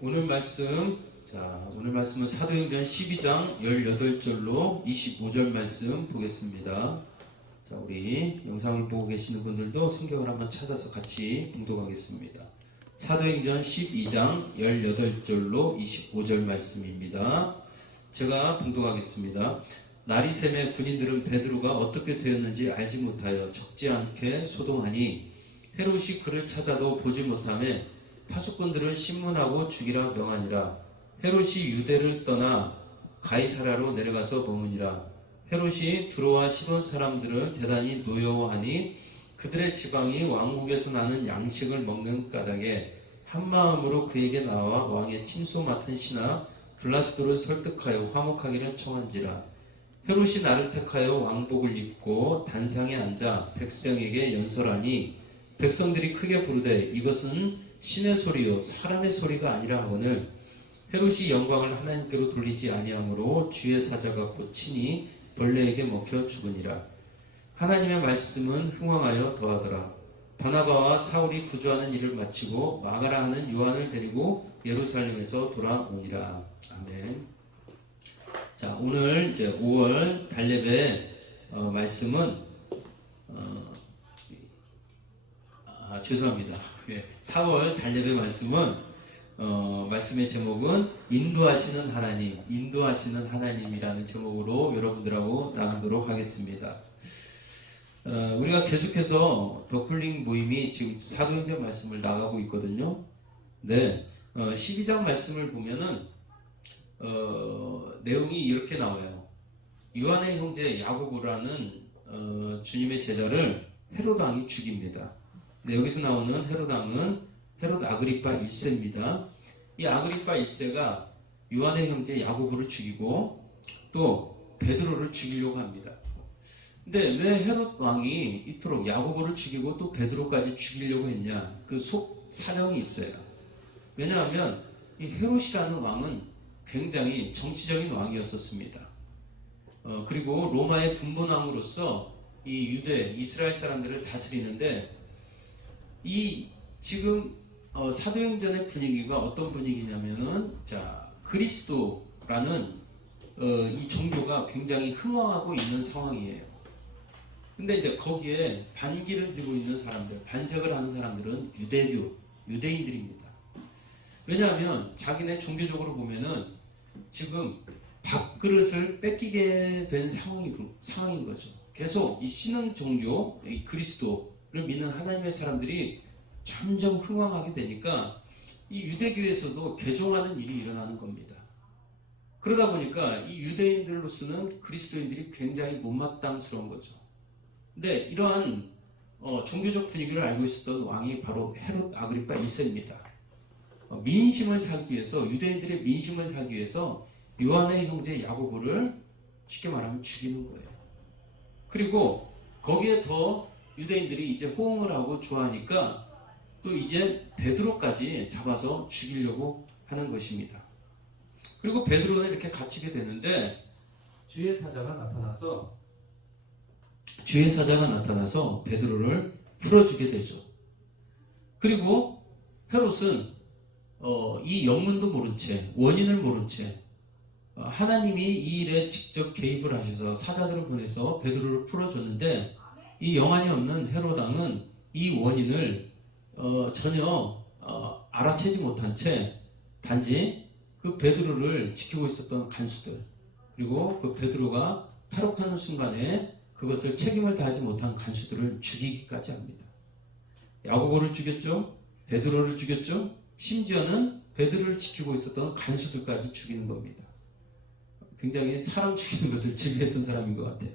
오늘 말씀 자 오늘 말씀은 사도행전 12장 18절로 25절 말씀 보겠습니다. 자 우리 영상을 보고 계시는 분들도 성경을 한번 찾아서 같이 봉독하겠습니다. 사도행전 12장 18절로 25절 말씀입니다. 제가 봉독하겠습니다. 새매 군인들은 베드로가 어떻게 되었는지 알지 못하여 적지 않게 소동하니 헤롯이 그를 찾아도 보지 못하며 파수꾼들을 신문하고 죽이라 명하니라. 헤롯이 유대를 떠나 가이사라로 내려가서 머무니라. 헤롯이 두로와 시돈 사람들을 대단히 노여워하니 그들의 지방이 왕국에서 나는 양식을 먹는 까닭에 한 마음으로 그에게 나와 왕의 침소 맡은 신하 블라스도를 설득하여 화목하기를 청한지라. 헤롯이 나를 택하여 왕복을 입고 단상에 앉아 백성에게 연설하니 백성들이 크게 부르되 이것은 신의 소리요 사람의 소리가 아니라 하거늘 헤롯이 영광을 하나님께로 돌리지 아니하므로 주의 사자가 곧 친히 벌레에게 먹혀 죽으니라 하나님의 말씀은 흥왕하여 더하더라 바나바와 사울이 구조하는 일을 마치고 마가라 하는 요한을 데리고 예루살렘에서 돌아오니라 아멘. 자 오늘 이제 5월 달래배 어, 말씀은 어, 아, 죄송합니다. 예, 4월 달래배 말씀은 어, 말씀의 제목은 인도하시는 하나님, 인도하시는 하나님이라는 제목으로 여러분들하고 나누도록 하겠습니다. 어, 우리가 계속해서 더클링 모임이 지금 사도행전 말씀을 나가고 있거든요. 네, 어, 12장 말씀을 보면은 어, 내용이 이렇게 나와요. 요한의 형제 야고보라는 어, 주님의 제자를 헤롯 왕이 죽입니다. 네, 여기서 나오는 헤롯 왕은 헤롯 아그리파 1세입니다. 이 아그리파 1세가 요한의 형제 야고보를 죽이고 또 베드로를 죽이려고 합니다. 근데 왜 헤롯 왕이 이토록 야고보를 죽이고 또 베드로까지 죽이려고 했냐? 그 속 사정이 있어요. 왜냐하면 이 헤롯이라는 왕은 굉장히 정치적인 왕이었었습니다. 어, 그리고 로마의 분본왕으로서 이 유대 이스라엘 사람들을 다스리는데 이 지금 어, 사도행전의 분위기가 어떤 분위기냐면은 자 그리스도라는 어, 이 종교가 굉장히 흥왕하고 있는 상황이에요. 근데 이제 거기에 반기를 들고 있는 사람들, 반색을 하는 사람들은 유대교, 유대인들입니다. 왜냐하면 자기네 종교적으로 보면은 지금 밥그릇을 뺏기게 된 상황이, 상황인 거죠. 계속 이 신흥 종교, 이 그리스도를 믿는 하나님의 사람들이 점점 흥왕하게 되니까 이 유대교에서도 개종하는 일이 일어나는 겁니다. 그러다 보니까 이 유대인들로서는 그리스도인들이 굉장히 못마땅스러운 거죠. 근데 이러한 어, 종교적 분위기를 알고 있었던 왕이 바로 헤롯 아그리파 1세입니다. 어, 민심을 사기 위해서 유대인들의 민심을 사기 위해서 요한의 형제 야고보를 쉽게 말하면 죽이는 거예요. 그리고 거기에 더 유대인들이 이제 호응을 하고 좋아하니까 또 이제 베드로까지 잡아서 죽이려고 하는 것입니다. 그리고 베드로는 이렇게 갇히게 되는데 주의 사자가 나타나서 주의 사자가 나타나서 베드로를 풀어주게 되죠. 그리고 헤롯은 어, 이 영문도 모른 채 원인을 모른 채 어, 하나님이 이 일에 직접 개입을 하셔서 사자들을 보내서 베드로를 풀어줬는데 이 영안이 없는 헤로당은 이 원인을 어, 전혀 어, 알아채지 못한 채 단지 그 베드로를 지키고 있었던 간수들 그리고 그 베드로가 탈옥하는 순간에 그것을 책임을 다하지 못한 간수들을 죽이기까지 합니다. 야고보를 죽였죠. 베드로를 죽였죠. 심지어는 베드로를 지키고 있었던 간수들까지 죽이는 겁니다. 굉장히 사람 죽이는 것을 즐겨했던 사람인 것 같아요.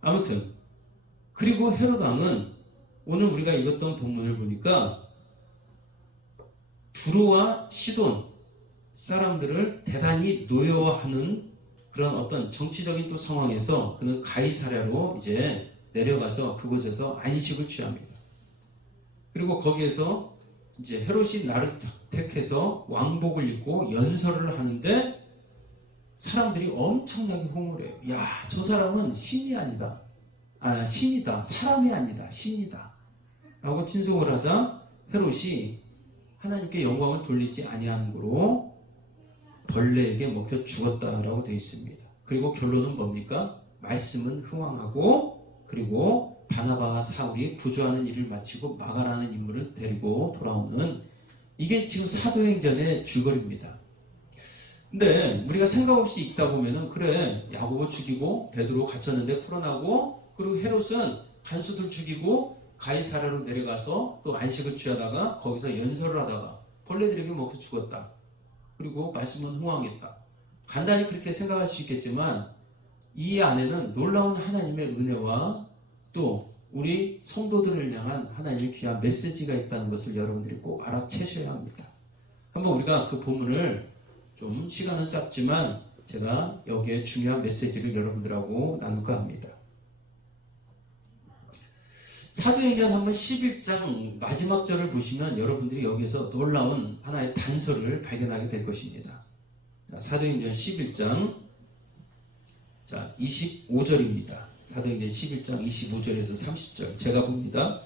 아무튼 그리고 헤롯 왕은 오늘 우리가 읽었던 본문을 보니까 두로와 시돈 사람들을 대단히 노여워하는 그런 어떤 정치적인 또 상황에서 그는 가이사랴로 이제 내려가서 그곳에서 안식을 취합니다. 그리고 거기에서 이제 헤롯이 나를 택해서 왕복을 입고 연설을 하는데 사람들이 엄청나게 호응을 해요. 야, 저 사람은 신이 아니다. 아, 신이다. 사람이 아니다. 신이다. 라고 친송을 하자 헤롯이 하나님께 영광을 돌리지 아니하는 거로 벌레에게 먹혀 죽었다라고 되어 있습니다. 그리고 결론은 뭡니까? 말씀은 흥왕하고 그리고 바나바와 사울이 부조하는 일을 마치고 마가라는 인물을 데리고 돌아오는 이게 지금 사도행전의 줄거리입니다. 근데 우리가 생각 없이 읽다 보면은 그래 야고보 죽이고 베드로 갇혔는데 풀어나고 그리고 헤롯은 간수들 죽이고 가이사라로 내려가서 또 안식을 취하다가 거기서 연설을 하다가 벌레들에게 먹혀 죽었다. 그리고 말씀은 흥왕했다. 간단히 그렇게 생각할 수 있겠지만 이 안에는 놀라운 하나님의 은혜와 또 우리 성도들을 향한 하나님의 귀한 메시지가 있다는 것을 여러분들이 꼭 알아채셔야 합니다. 한번 우리가 그 본문을 좀 시간은 짧지만 제가 여기에 중요한 메시지를 여러분들하고 나눌까 합니다. 사도행전 한번 11장 마지막 절을 보시면 여러분들이 여기에서 놀라운 하나의 단서를 발견하게 될 것입니다. 자, 사도행전 11장 자 25절입니다. 사도행전 11장 25절에서 30절 제가 봅니다.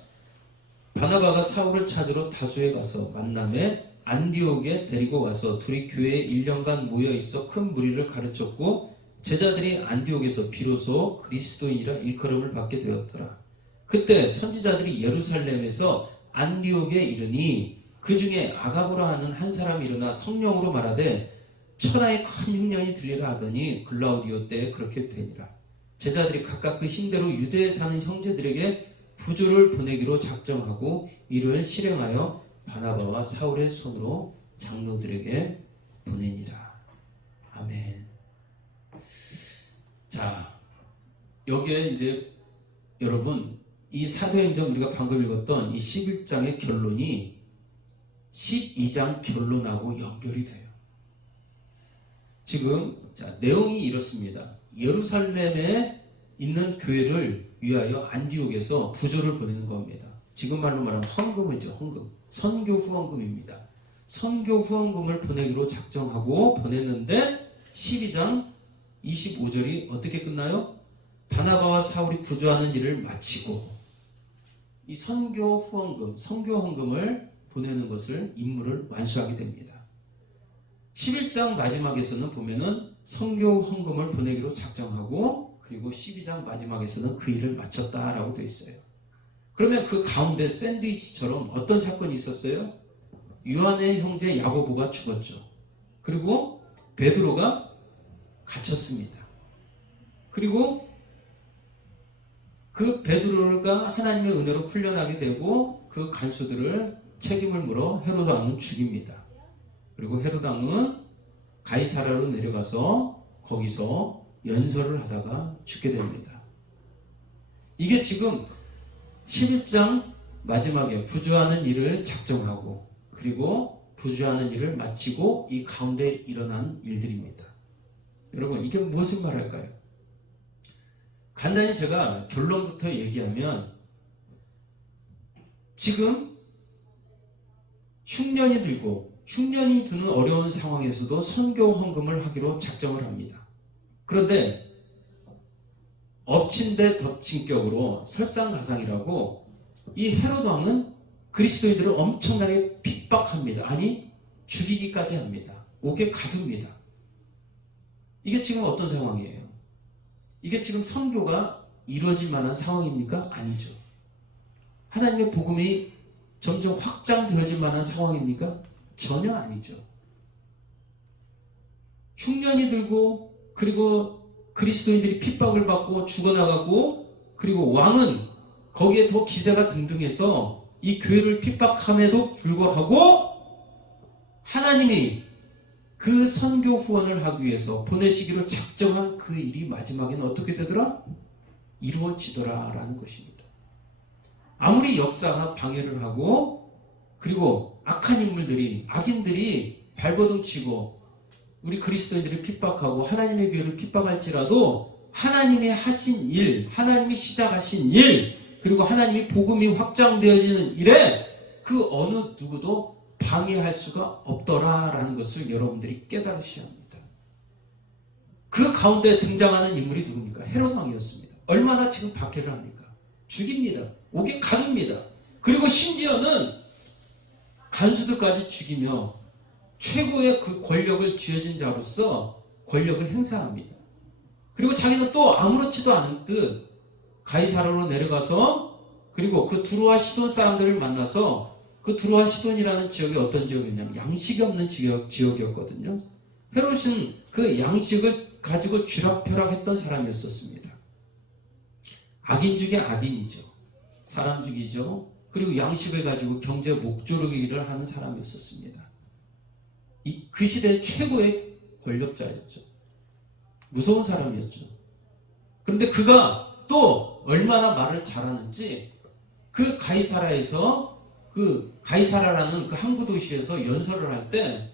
바나바가 사울을 찾으러 다소에 가서 만남에 안디옥에 데리고 와서 둘이 교회에 1년간 모여 있어 큰 무리를 가르쳤고 제자들이 안디옥에서 비로소 그리스도인이라 일컬음을 받게 되었더라. 그때 선지자들이 예루살렘에서 안디옥에 이르니 그 중에 아가보라 하는 한 사람이 일어나 성령으로 말하되 천하의 큰 흉년이 들리라 하더니 글라우디오 때 그렇게 되니라. 제자들이 각각 그 힘대로 유대에 사는 형제들에게 부조를 보내기로 작정하고 이를 실행하여 바나바와 사울의 손으로 장로들에게 보내니라. 아멘. 자, 여기에 이제 여러분 이 사도행전 우리가 방금 읽었던 이 11장의 결론이 12장 결론하고 연결이 돼요. 지금 자, 내용이 이렇습니다. 예루살렘에 있는 교회를 위하여 안디옥에서 부조를 보내는 겁니다. 지금 말로 말하면 헌금이죠, 헌금. 선교 후원금입니다. 선교 후원금을 보내기로 작정하고 보냈는데 12장 25절이 어떻게 끝나요? 바나바와 사울이 부조하는 일을 마치고 이 선교 후원금, 선교 헌금을 보내는 것을 임무를 완수하게 됩니다. 11장 마지막에서는 보면은 선교 헌금을 보내기로 작정하고 그리고 12장 마지막에서는 그 일을 마쳤다라고 되어 있어요. 그러면 그 가운데 샌드위치처럼 어떤 사건이 있었어요? 요한의 형제 야고보가 죽었죠. 그리고 베드로가 갇혔습니다. 그리고 그 베드로가 하나님의 은혜로 풀려나게 되고 그 간수들을 책임을 물어 헤로드 왕은 죽입니다. 그리고 헤로드 왕은 가이사라로 내려가서 거기서 연설을 하다가 죽게 됩니다. 이게 지금 11장 마지막에 부주하는 일을 작정하고 그리고 부주하는 일을 마치고 이 가운데 일어난 일들입니다. 여러분 이게 무엇을 말할까요? 간단히 제가 결론부터 얘기하면 지금 흉년이 들고 흉년이 드는 어려운 상황에서도 선교 헌금을 하기로 작정을 합니다. 그런데 엎친 데 덮친 격으로 설상가상이라고 이 헤롯 왕은 그리스도인들을 엄청나게 핍박합니다. 아니 죽이기까지 합니다. 옥에 가둡니다. 이게 지금 어떤 상황이에요? 이게 지금 선교가 이루어질 만한 상황입니까? 아니죠. 하나님의 복음이 점점 확장되어질 만한 상황입니까? 전혀 아니죠. 흉년이 들고 그리고 그리스도인들이 핍박을 받고 죽어나가고 그리고 왕은 거기에 더 기세가 등등해서 이 교회를 핍박함에도 불구하고 하나님이 그 선교 후원을 하기 위해서 보내시기로 작정한 그 일이 마지막에는 어떻게 되더라? 이루어지더라라는 것입니다. 아무리 역사가 방해를 하고 그리고 악한 인물들이 악인들이 발버둥 치고 우리 그리스도인들을 핍박하고 하나님의 교회를 핍박할지라도 하나님이 하신 일, 하나님이 시작하신 일, 그리고 하나님이 복음이 확장되어지는 일에 그 어느 누구도 방해할 수가 없더라라는 것을 여러분들이 깨달으셔야 합니다. 그 가운데 등장하는 인물이 누굽니까? 헤롯 왕이었습니다. 얼마나 지금 박해를 합니까? 죽입니다. 옥에 가둡니다. 그리고 심지어는 간수들까지 죽이며 최고의 그 권력을 쥐어진 자로서 권력을 행사합니다. 그리고 자기는 또 아무렇지도 않은 듯 가이사라로 내려가서 그리고 그 두루와 시돈 사람들을 만나서 그 두루와 시돈이라는 지역이 어떤 지역이냐면 양식이 없는 지역, 지역이었거든요. 헤롯은 그 양식을 가지고 쥐락펴락했던 사람이었었습니다. 악인 중에 악인이죠. 사람 죽이죠. 그리고 양식을 가지고 경제 목조르기를 하는 사람이었었습니다. 이, 그 시대 최고의 권력자였죠. 무서운 사람이었죠. 그런데 그가 또 얼마나 말을 잘하는지 그 가이사라에서 그 가이사라라는 그 항구 도시에서 연설을 할 때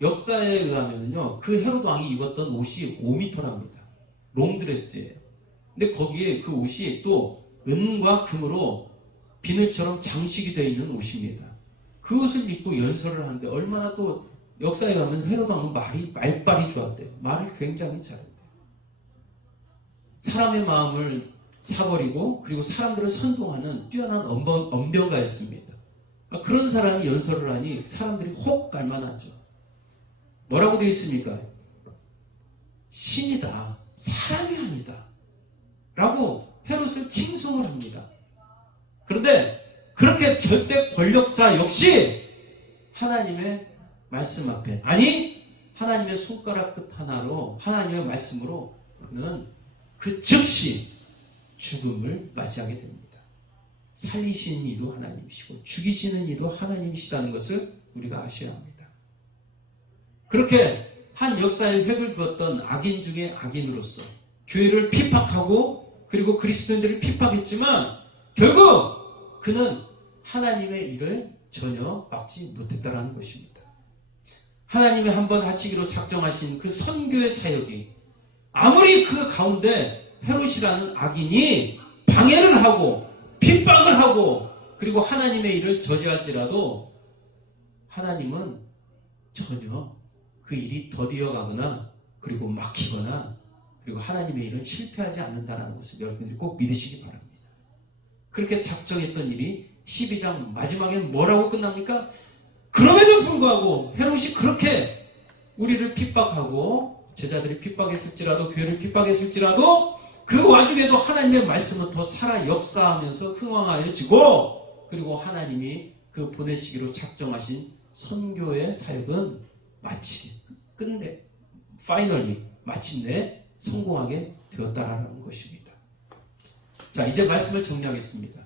역사에 의하면요 그 헤로드 왕이 입었던 옷이 5미터랍니다. 롱드레스예요. 근데 거기에 그 옷이 또 은과 금으로 비늘처럼 장식이 되어 있는 옷입니다. 그 옷을 입고 연설을 하는데 얼마나 또 역사에 가면 헤로드 왕은 말이 말빨이 좋았대요. 말을 굉장히 잘했대요. 사람의 마음을 사버리고 그리고 사람들을 선동하는 뛰어난 언변, 언변가였습니다. 아, 그런 사람이 연설을 하니 사람들이 혹 갈만하죠. 뭐라고 되어 있습니까? 신이다. 사람이 아니다. 라고 헤롯을 칭송을 합니다. 그런데 그렇게 절대 권력자 역시 하나님의 말씀 앞에 아니 하나님의 손가락 끝 하나로 하나님의 말씀으로 그는 그 즉시 죽음을 맞이하게 됩니다. 살리시는 이도 하나님이시고 죽이시는 이도 하나님이시다는 것을 우리가 아셔야 합니다. 그렇게 한 역사의 획을 그었던 악인 중에 악인으로서 교회를 핍박하고 그리고 그리스도인들을 핍박했지만 결국 그는 하나님의 일을 전혀 막지 못했다라는 것입니다. 하나님이 한번 하시기로 작정하신 그 선교의 사역이 아무리 그 가운데 헤롯이라는 악인이 방해를 하고 핍박을 하고 그리고 하나님의 일을 저지할지라도 하나님은 전혀 그 일이 더디어 가거나 그리고 막히거나 그리고 하나님의 일은 실패하지 않는다는 것을 여러분들이 꼭 믿으시기 바랍니다. 그렇게 작정했던 일이 12장 마지막엔 뭐라고 끝납니까? 그럼에도 불구하고 헤롯이 그렇게 우리를 핍박하고 제자들이 핍박했을지라도 교회를 핍박했을지라도 그 와중에도 하나님의 말씀은 더 살아 역사하면서 흥왕하여지고 그리고 하나님이 그 보내시기로 작정하신 선교의 사역은 마치 끝내 파이널리 마침내 성공하게 되었다라는 것입니다. 자 이제 말씀을 정리하겠습니다.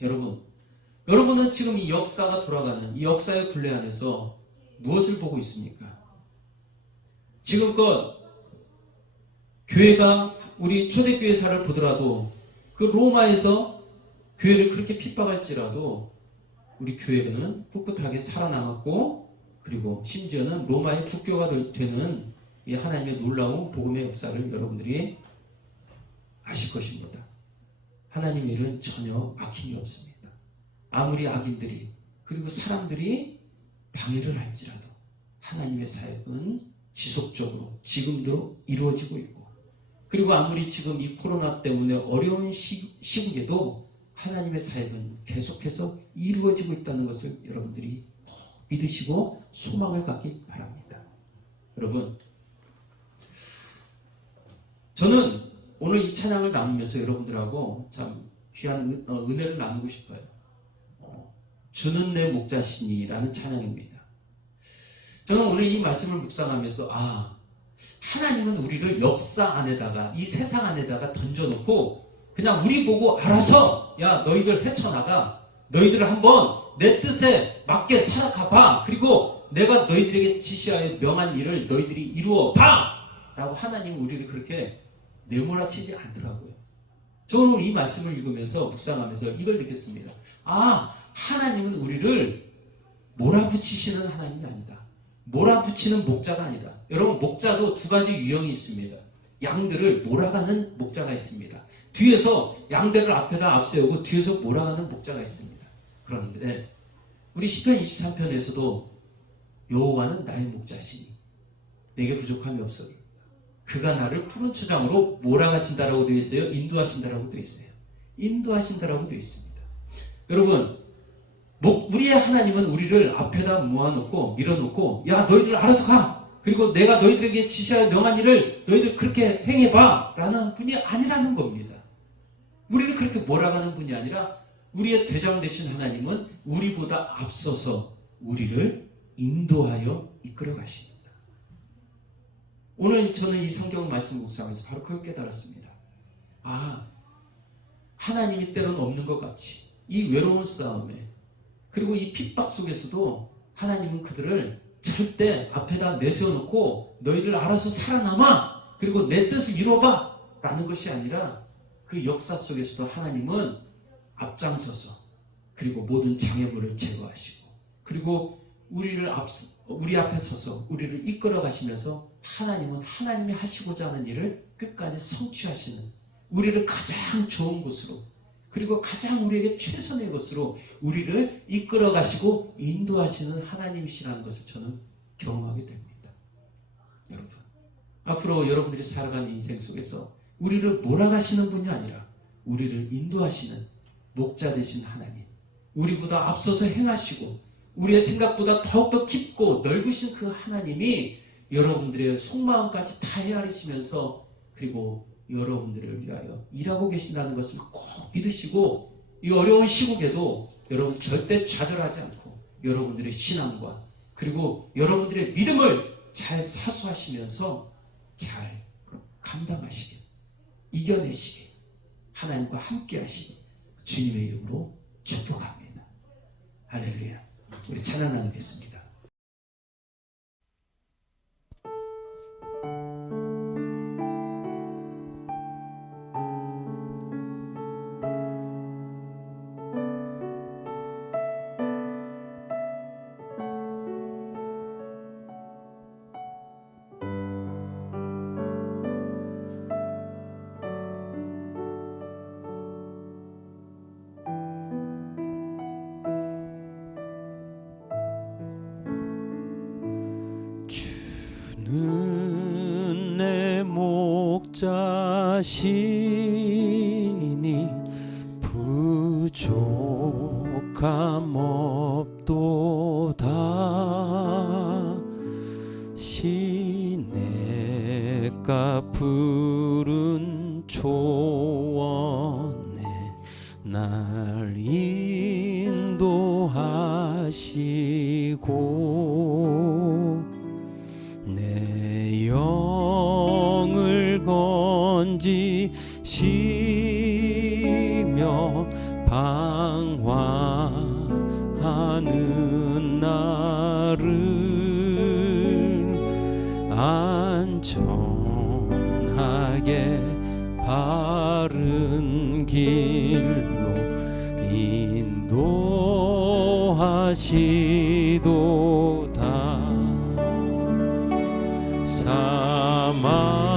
여러분 여러분은 지금 이 역사가 돌아가는 이 역사의 굴레 안에서 무엇을 보고 있습니까? 지금껏 교회가 우리 초대교회사를 보더라도 그 로마에서 교회를 그렇게 핍박할지라도 우리 교회는 꿋꿋하게 살아남았고 그리고 심지어는 로마의 국교가 될- 되는 이 하나님의 놀라운 복음의 역사를 여러분들이 아실 것입니다. 하나님의 일은 전혀 막힘이 없습니다. 아무리 악인들이 그리고 사람들이 방해를 할지라도 하나님의 사역은 지속적으로 지금도 이루어지고 있고 그리고 아무리 지금 이 코로나 때문에 어려운 시, 시국에도 하나님의 사역은 계속해서 이루어지고 있다는 것을 여러분들이 꼭 믿으시고 소망을 갖기 바랍니다. 여러분, 저는 오늘 이 찬양을 나누면서 여러분들하고 참 귀한 은, 어, 은혜를 나누고 싶어요. 어, 주는 내 목자시니라는 찬양입니다. 저는 오늘 이 말씀을 묵상하면서 아 하나님은 우리를 역사 안에다가 이 세상 안에다가 던져놓고 그냥 우리 보고 알아서 야 너희들 헤쳐나가. 너희들 한번 내 뜻에 맞게 살아가봐. 그리고 내가 너희들에게 지시하여 명한 일을 너희들이 이루어 봐. 라고 하나님은 우리를 그렇게 내몰아치지 않더라고요. 저는 이 말씀을 읽으면서 묵상하면서 이걸 느꼈습니다. 아 하나님은 우리를 몰아붙이시는 하나님이 아니다. 몰아붙이는 목자가 아니다. 여러분 목자도 두 가지 유형이 있습니다. 양들을 몰아가는 목자가 있습니다. 뒤에서 양들을 앞에다 앞세우고 뒤에서 몰아가는 목자가 있습니다. 그런데 우리 시편 23편에서도 여호와는 나의 목자시니 내게 부족함이 없으리이다. 그가 나를 푸른 초장으로 몰아가신다라고 되어 있어요. 인도하신다라고 되어 있어요. 인도하신다라고 되어 있습니다. 여러분 목 우리의 하나님은 우리를 앞에다 모아놓고 밀어놓고 야 너희들 알아서 가. 그리고 내가 너희들에게 지시할 명한 일을 너희들 그렇게 행해봐 라는 분이 아니라는 겁니다. 우리를 그렇게 몰아가는 분이 아니라 우리의 대장 되신 하나님은 우리보다 앞서서 우리를 인도하여 이끌어 가십니다. 오늘 저는 이 성경 말씀 묵상하면서 바로 그걸 깨달았습니다. 아, 하나님이 때로는 없는 것 같이 이 외로운 싸움에 그리고 이 핍박 속에서도 하나님은 그들을 절대 앞에다 내세워놓고 너희들 알아서 살아남아. 그리고 내 뜻을 이뤄봐. 라는 것이 아니라 그 역사 속에서도 하나님은 앞장서서 그리고 모든 장애물을 제거하시고 그리고 우리를 앞 우리 앞에 서서 우리를 이끌어 가시면서 하나님은 하나님이 하시고자 하는 일을 끝까지 성취하시는 우리를 가장 좋은 곳으로 그리고 가장 우리에게 최선의 것으로 우리를 이끌어 가시고 인도하시는 하나님이시라는 것을 저는 경험하게 됩니다. 여러분 앞으로 여러분들이 살아가는 인생 속에서 우리를 몰아가시는 분이 아니라 우리를 인도하시는 목자 되신 하나님 우리보다 앞서서 행하시고 우리의 생각보다 더욱더 깊고 넓으신 그 하나님이 여러분들의 속마음까지 다 헤아리시면서 그리고 여러분들을 위하여 일하고 계신다는 것을 꼭 믿으시고 이 어려운 시국에도 여러분 절대 좌절하지 않고 여러분들의 신앙과 그리고 여러분들의 믿음을 잘 사수하시면서 잘 감당하시길 이겨내시길 하나님과 함께 하시길 주님의 이름으로 축복합니다. 할렐루야. 우리 찬양 나누겠습니다. 자시니 부족함 없도다. 시내가 푸른 초원에 날 인도하시고 인도하시도다. 사망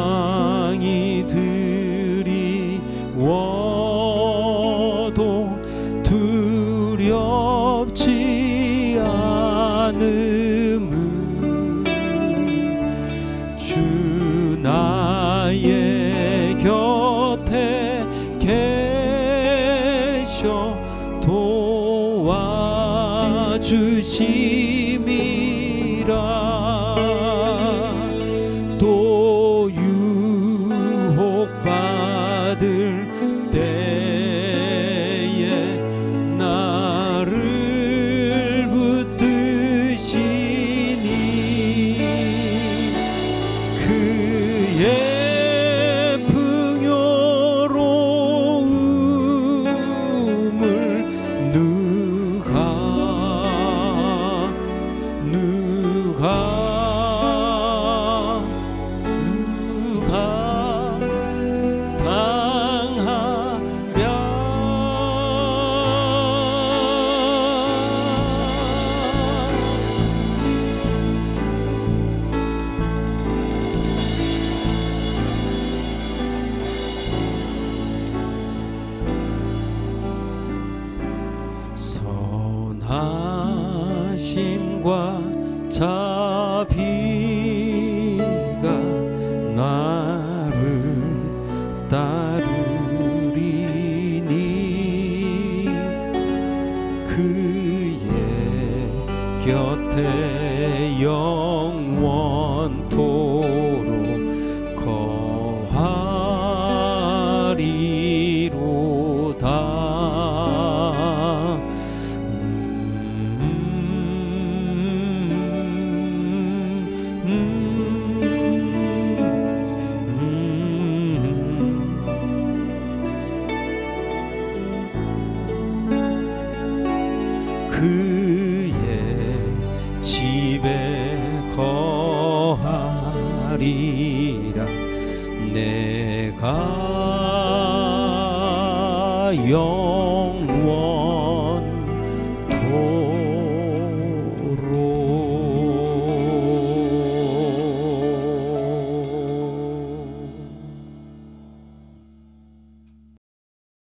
선하심과 자